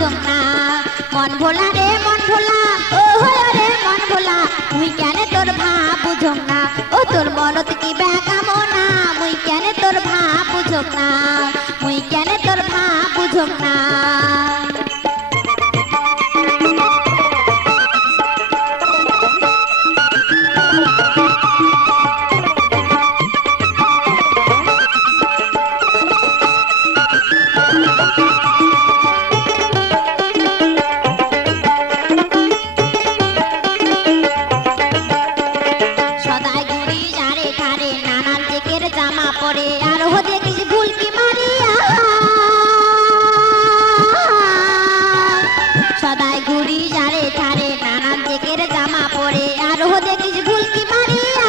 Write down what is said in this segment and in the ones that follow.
বুঝং না মন ভোলা রে মন ভোলা ও রে মন ভোলা মুই কেনে তোর ভাব বুঝং না ও তোর মনত কি বেকামনা মুই কেনে তোর ভাব বুঝং না মুই কেনে তোর ভাব বুঝং না সদাই ঘুরি যারে ধারে নানান দিকের জামা পরে আর হো দেখিস ভুলকি মারিয়া সদাই ঘুরি যারে ধারে নানান দিকের জামা পরে আর হো দেখিস ভুলকি মারিয়া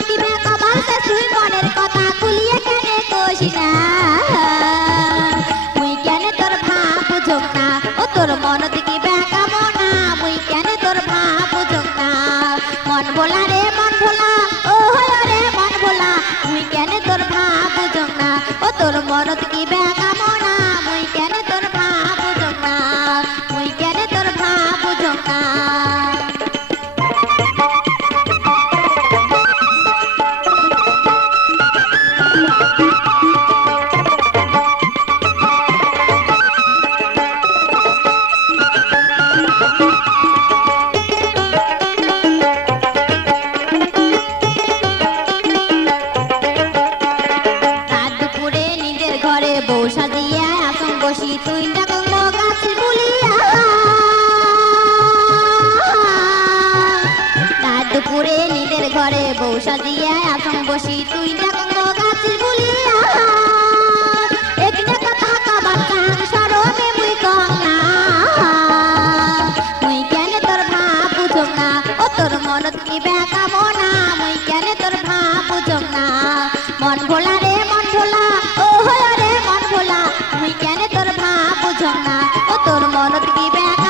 কিবে কবাল সে তুই মনের কথা খুলিয়ে কেনে কোশি না মুই কেনে তোর ভাব বুঝং না ও তোর মনত কি বেকামনা মুই কেনে তোর ভাব বুঝং না মন ভোলা রে মন ভোলা ও রে মন ভোলা মুই কেনে তোর ভাব বুঝং না ও তোর মনত কি বেকামনা মুই কেনে তোর ভাব বুঝং না মুই কেনে তোর ভাব বুঝং না রাত দুপুরে নিজের ঘরে বউ সাজিয়া আসন বসি তুই ডাকং গাছের বুলিয়া রাত দুপুরে নিজের ঘরে বউ সাজিয়া আসন বসি তুই ডাকং গাছের বুলিয়া একটা কথা কবার চান সরমে মুই কং না মুই কেনে তোর ভাব বুঝং না ও তোর মনত কি বেকামনা মুই কেনে তোর ভাব বুঝং না মন ভোলা রে মন ভোলা ও রে মন ভোলা মুই কেনে তোর ভাব বুঝং না ও তোর মনত কি বেকামনা